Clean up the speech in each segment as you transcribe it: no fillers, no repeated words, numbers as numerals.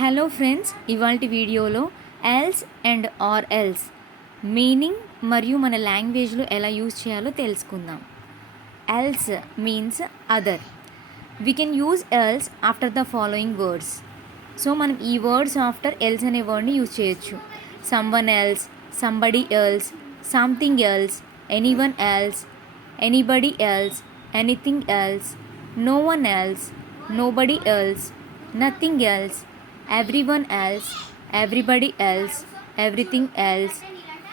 Hello friends, ఇవాల్టి వీడియోలో else and or else meaning మరియు మన లాంగ్వేజ్లో ఎలా యూజ్ చేయాలో తెలుసుకుందాం. Else means other. We can use else after the following words. So మనం ఈ వర్డ్స్ ఆఫ్టర్ ఎల్స్ అనే వర్డ్ని యూజ్ చేయొచ్చు. Someone else, somebody else, something else, anyone else, anybody else, anything else, no one else, nobody else, nothing else, everyone else, everybody else, everything else,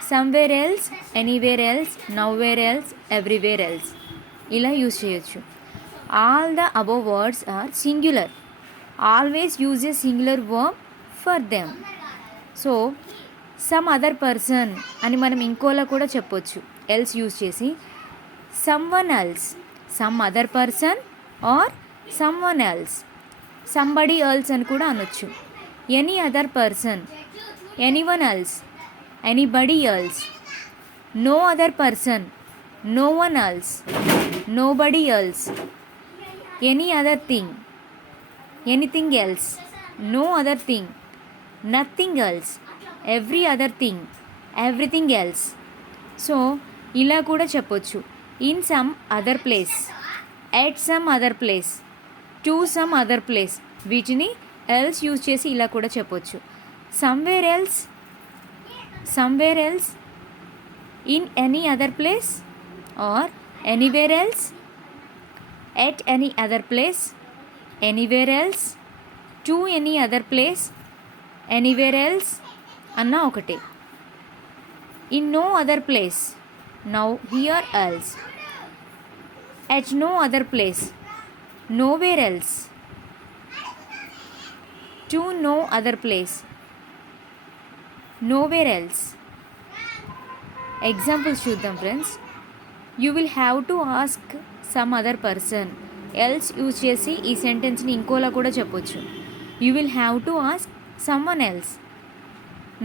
somewhere else, anywhere else, nowhere else, everywhere else. ఇలా use చేయొచ్చు. All the above words are singular. Always use a singular verb for them. So some other person అని మనం ఇంకోలా కూడా చెప్పొచ్చు else use చేసి. Someone else, some other person or someone else. Somebody else అని కూడా అనొచ్చు. Any other person, anyone else, anybody else, no other person, no one else, nobody else, any other thing, anything else, no other thing, nothing else, every other thing, everything else. So ఇలా కూడా చెప్పొచ్చు. In some other place, at some other place, to some other place. వీటిని else use చేసి ఇలా కూడా చెప్పొచ్చు. Somewhere else, somewhere else, in any other place or anywhere else, at any other place, anywhere else, to any other place, anywhere else అన్న ఒకటే. In no other place, nowhere else, at no other place, nowhere else, to no other place, nowhere else. Examples చూద్దాం friends. You will have to ask some other person. Else use చేసి ఈ సెంటెన్స్ని ఇంకోలా కూడా చెప్పొచ్చు. You will have to ask someone else.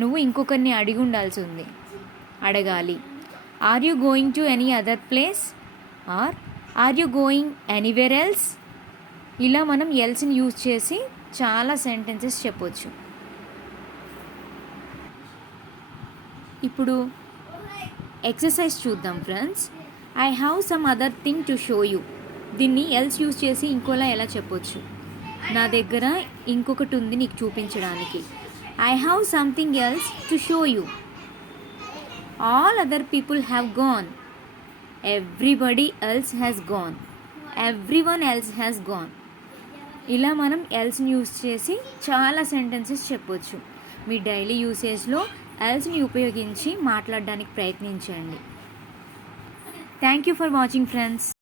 నువ్వు ఇంకొకరిని అడిగి ఉండాల్సి ఉంది, అడగాలి. Are you going to any other place or are you going anywhere else. ఇలా మనం ఎల్స్ని యూజ్ చేసి చాలా సెంటెన్సెస్ చెప్పొచ్చు. ఇప్పుడు ఎక్సర్సైజ్ చూద్దాం friends. I have some other thing to show you. దీన్ని ఎల్స్ యూజ్ చేసి ఇంకోలా ఎలా చెప్పొచ్చు. నా దగ్గర ఇంకొకటి ఉంది నీకు చూపించడానికి. I have something else to show you. All other people have gone. Everybody else has gone. Everyone else has gone. ఇలా మనం ఎల్స్ని యూజ్ చేసి చాలా సెంటెన్సెస్ చెప్పొచ్చు. మీ డైలీ యూసేజ్లో ఎల్స్ని ఉపయోగించి మాట్లాడడానికి ప్రయత్నించండి. Thank you for watching friends.